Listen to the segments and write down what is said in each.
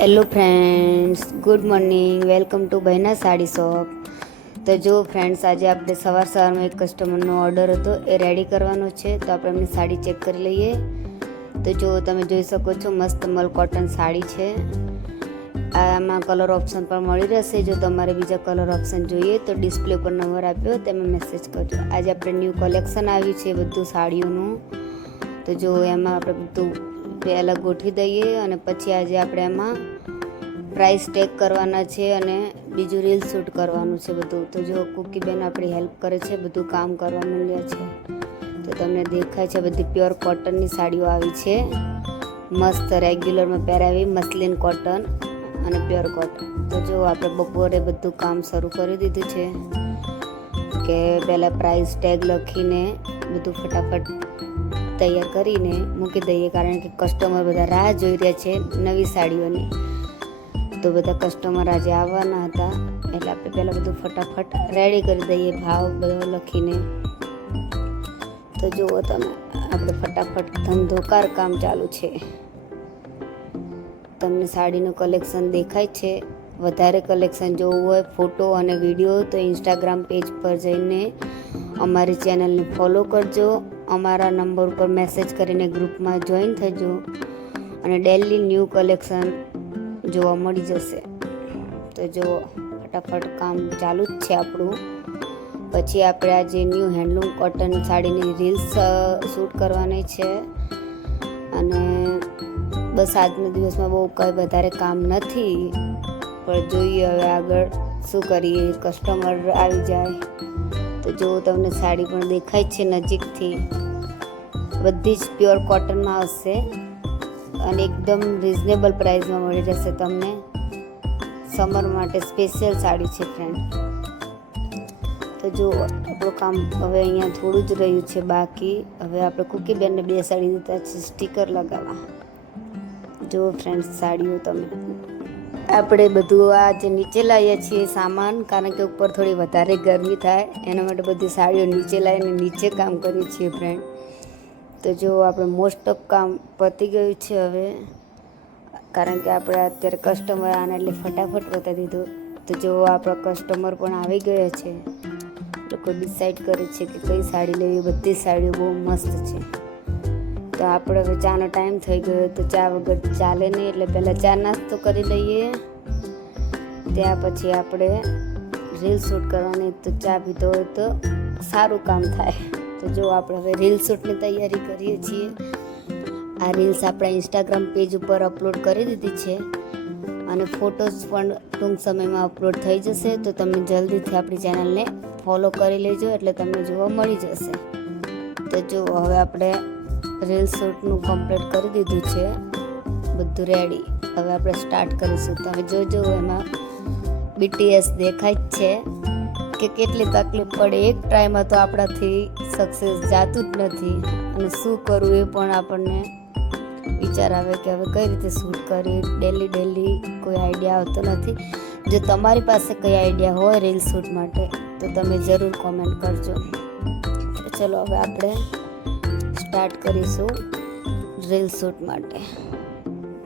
Hello friends, good morning. Welcome to Bahena sari shop. તો જો friends, આજે આપણે સવારમાં એક કસ્ટમરનો ઓર્ડર હતો એ રેડી કરવાનો છે, તો આપણે એમની સાડી ચેક કરી લઈએ. તો જો તમે જોઈ શકો છો, મસ્ત મલ કોટન સાડી છે. આમાં કલર ઓપ્શન પણ મળી રહેશે. જો તમારે બીજા કલર ઓપ્શન જોઈએ તો ડિસ્પ્લે પર નંબર આપ્યો તેમાં મેસેજ કરજો. આજે આપણે ન્યૂ કલેક્શન આવ્યું છે બધું સાડીઓનું. તો જો એમાં આપણે બધું પહેલાં ગોઠવી દઈએ અને પછી આજે આપણે એમાં પ્રાઇસ ટેગ કરવાના છે અને બીજું રીલ શૂટ કરવાનું છે બધું. તો જો કુકીબેન આપણી હેલ્પ કરે છે, બધું કામ કરવા માંડ્યા છે. તો તમને દેખાય છે બધી પ્યોર કોટનની સાડીઓ આવી છે, મસ્ત રેગ્યુલરમાં પહેરાવી મસલિન કોટન અને પ્યોર કોટન. તો જો આપણે બપોરે બધું કામ શરૂ કરી દીધું છે કે પહેલાં પ્રાઇસ ટેગ લખીને બધું ફટાફટ તૈયાર કરીને મૂકી દઈએ, કારણ કે કસ્ટમર બધા રાહ જોઈ રહ્યા છે નવી સાડીઓની. તો બધા કસ્ટમર આજે આવવાના હતા, એટલે આપણે પહેલાં બધું ફટાફટ રેડી કરી દઈએ, ભાવ બધો લખીને. તો જુઓ તમે, આપણે ફટાફટ ધંધોકાર કામ ચાલુ છે. તમને સાડીનું કલેક્શન દેખાય છે. વધારે કલેક્શન જોવું હોય, ફોટો અને વિડીયો, તો ઇન્સ્ટાગ્રામ પેજ પર જઈને અમારી ચેનલને ફોલો કરજો. અમારા નંબર ઉપર મેસેજ કરીને ગ્રુપમાં જોઈન થજો અને ડેલી ન્યૂ કલેક્શન જોવા મળી જશે. તો જો ફટાફટ કામ ચાલુ જ છે આપણું. પછી આપણે આજે ન્યૂ હેન્ડલૂમ કોટન સાડીની રીલ્સ શૂટ કરવાની છે. અને બસ આજના દિવસમાં બહુ કંઈ વધારે કામ નથી, પણ જોઈએ હવે આગળ શું કરીએ, કસ્ટમર આવી જાય. તો જો તમને સાડી પણ દેખાય છે નજીકથી. બધી જ પ્યોર કોટનમાં હશે અને એકદમ રિઝનેબલ પ્રાઇસમાં મળી જશે તમને. સમર માટે સ્પેશિયલ સાડી છે ફ્રેન્ડ. તો જો આપણું કામ હવે અહીંયા થોડું જ રહ્યું છે બાકી. હવે આપણે કુકીબેનને બેસાડી દીધા છે સ્ટીકર લગાવવા. જો ફ્રેન્ડ્સ, સાડીઓ તમે આપણે બધું આજે નીચે લાવીએ છીએ સામાન, કારણ કે ઉપર થોડી વધારે ગરમી થાય એના માટે બધી સાડીઓ નીચે લાવીને નીચે કામ કરીએ છીએ ફ્રેન્ડ. તો જો આપણે મોસ્ટ ઓફ કામ પતી ગયું છે હવે, કારણ કે આપણે અત્યારે કસ્ટમર આને એટલે ફટાફટ બતાવી દીધું. તો જો આપણા કસ્ટમર પણ આવી ગયા છે. લોકો ડિસાઈડ કરે છે કે કઈ સાડી લેવી. બધી સાડીઓ બહુ મસ્ત છે. તો આપણે હવે ચાનો ટાઈમ થઈ ગયો, તો ચા વગર ચાલે નહીં, એટલે પહેલાં ચા નાસ્તો કરી લઈએ. ત્યાં પછી આપણે રીલ શૂટ કરવાની. તો ચા પીધો હોય તો સારું કામ થાય. તો જો આપણે હવે રીલ શૂટની તૈયારી કરીએ છીએ. આ રીલ્સ આપણા ઇન્સ્ટાગ્રામ પેજ ઉપર અપલોડ કરી દીધી છે અને ફોટોઝ પણ ટૂંક સમયમાં અપલોડ થઈ જશે. તો તમે જલ્દીથી આપણી ચેનલને ફોલો કરી લેજો, એટલે તમને જોવા મળી જશે. તો જો હવે આપણે રીલ શૂટનું કમ્પ્લીટ કરી દીધું છે, બધું રેડી. હવે આપણે સ્ટાર્ટ કરીશું. તમે જોજો, એમાં BTS દેખાય જ છે કે કેટલી તકલીફ પડે. એક ટ્રાયમાં તો આપણાથી સક્સેસ જાતું જ નથી, અને શું કરવું એ પણ આપણને વિચાર આવે કે હવે કઈ રીતે શૂટ કરી. ડેલી કોઈ આઈડિયા આવતો નથી. જો તમારી પાસે કઈ આઈડિયા હોય રીલ શૂટ માટે તો તમે જરૂર કોમેન્ટ કરજો. ચલો હવે આપણે સ્ટાર્ટ કરીશું રીલ શૂટ માટે.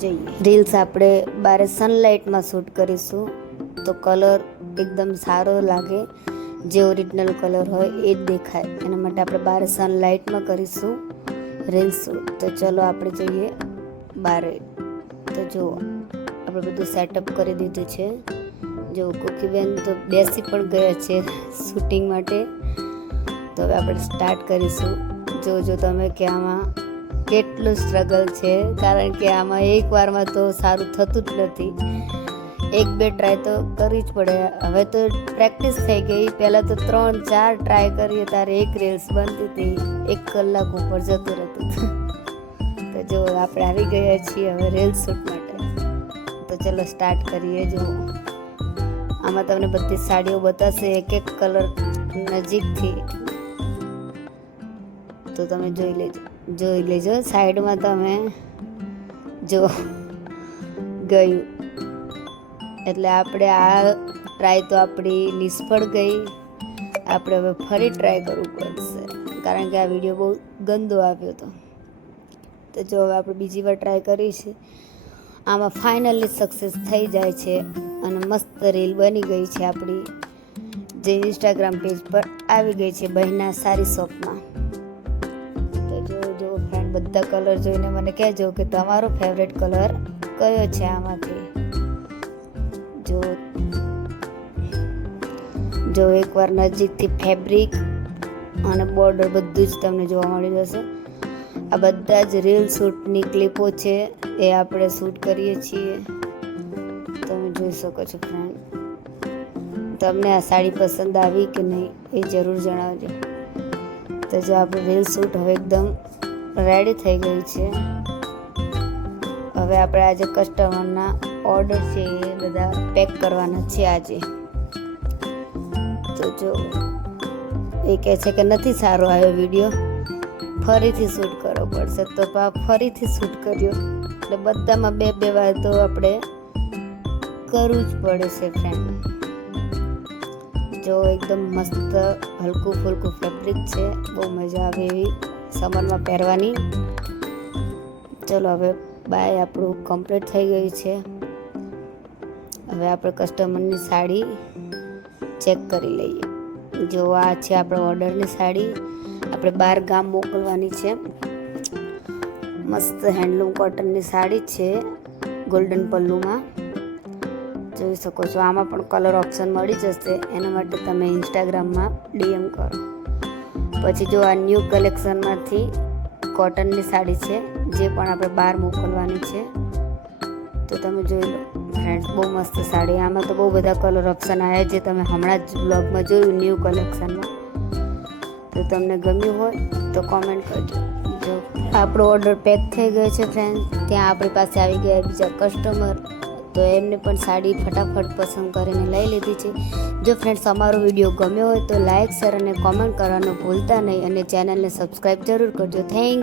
જઈએ. રીલ્સ આપણે બારે સનલાઇટમાં શૂટ કરીશું, તો કલર એકદમ સારો લાગે. જે ઓરિજિનલ કલર હોય એ જ દેખાય. એના માટે આપણે બારે સનલાઇટમાં કરીશું રીલ શૂટ. તો ચલો આપણે જઈએ બારે. તો જુઓ, આપણે બધું સેટઅપ કરી દીધું છે. જો કુકીબેન તો બેસી પણ ગયા છે શૂટિંગ માટે. તો હવે આપણે સ્ટાર્ટ કરીશું. જોજો તમે કે આમાં કેટલું સ્ટ્રગલ છે, કારણ કે આમાં એક વારમાં તો સારું થતું જ નથી. 1-2 ટ્રાય તો કરવી જ પડે. હવે તો પ્રેક્ટિસ થઈ ગઈ. પહેલાં તો 3-4 ટ્રાય કરીએ ત્યારે એક રીલ્સ બનતી હતી. 1 કલાક ઉપર જતું રહેતું. તો જો આપણે આવી ગયા છીએ હવે રીલ શૂટ માટે. તો ચલો સ્ટાર્ટ કરીએ. જો આમાં તમને બધી સાડીઓ બતાવશે, એક કલર નજીકથી. તો તમે જોઈ લેજો સાઈડમાં. તમે જો ગયું, એટલે આપણે આ ટ્રાય તો આપણી નિષ્ફળ ગઈ. આપણે હવે ફરી ટ્રાય કરવું પડશે, કારણ કે આ વિડીયો બહુ ગંદો આવ્યો હતો. તો જો હવે આપણે બીજી વાર ટ્રાય કરીશું. આમાં ફાઇનલી સક્સેસ થઈ જાય છે અને મસ્ત રીલ બની ગઈ છે આપણી, જે ઇન્સ્ટાગ્રામ પેજ પર આવી ગઈ છે બહેના સારી શોપમાં. તો જો ફ્રેન્ડ, બધા કલર જોઈને મને કહેજો કે તમારો ફેવરેટ કલર કયો છે આમાંથી. જો એકવાર નજીકથી ફેબ્રિક અને બોર્ડર બધું જ તમને જોવા મળી જશે. આ બધા જ રીલ શૂટની ક્લિપો છે, એ આપણે શૂટ કરીએ છીએ. તમે જોઈ શકો છો ફ્રેન્ડ. તમને આ સાડી પસંદ આવી કે નહીં એ જરૂર જણાવજો. તો જો આપણી રીલ શૂટ હવે એકદમ રેડી થઈ ગઈ છે. હવે આપણે આજે કસ્ટમરના ઓર્ડર છે એ બધા પેક કરવાના છે આજે. તો જો એ કહે છે કે નથી સારો આવ્યો વિડીયો, ફરીથી શૂટ કરવો પડશે. તો ફરીથી શૂટ કર્યો. એટલે બધામાં બે વાર તો આપણે કરવું જ પડે છે ફ્રેન્ડ. જો એકદમ મસ્ત હલકું ફુલકું ફેબ્રિક છે, બહુ મજા આવે એવી સમરમાં પહેરવાની. ચલો હવે બાય, આપણું કમ્પ્લીટ થઈ ગયું છે. હવે આપણે કસ્ટમરની સાડી ચેક કરી લઈએ. જો આ છે આપણે ઓર્ડરની સાડી, આપણે 12 ગામ મોકલવાની છે. મસ્ત હેન્ડલૂમ કોટનની સાડી છે, ગોલ્ડન પલ્લુમાં. જોઈ શકો છો. આમાં પણ કલર ઓપ્શન મળી જશે, એના માટે તમે ઇન્સ્ટાગ્રામમાં DM કરો. પછી જો આ ન્યૂ કલેક્શનમાંથી કોટનની સાડી છે, જે પણ આપણે 12 મોકલવાની છે. તો તમે જોઈ લો ફ્રેન્ડ્સ, બહુ મસ્ત સાડી. આમાં તો બહુ બધા કલર ઓપ્શન આવ્યા, જે તમે હમણાં જ બ્લોગમાં જોયું ન્યૂ કલેક્શનમાં. તો તમને ગમ્યું હોય તો કોમેન્ટ કરજો. જો આપણો ઓર્ડર પેક થઈ ગયો છે ફ્રેન્ડ, ત્યાં આપણી પાસે આવી ગયા બીજા કસ્ટમર. તો એમને પણ સાડી ફટાફટ પસંદ કરીને લઈ લીધી છે. જો ફ્રેન્ડ્સ અમારો વિડીયો ગમ્યો હોય તો લાઇક, શેર અને કોમેન્ટ કરવાનું ભૂલતા નહીં, અને ચેનલને સબસ્ક્રાઈબ જરૂર કરજો. થેન્ક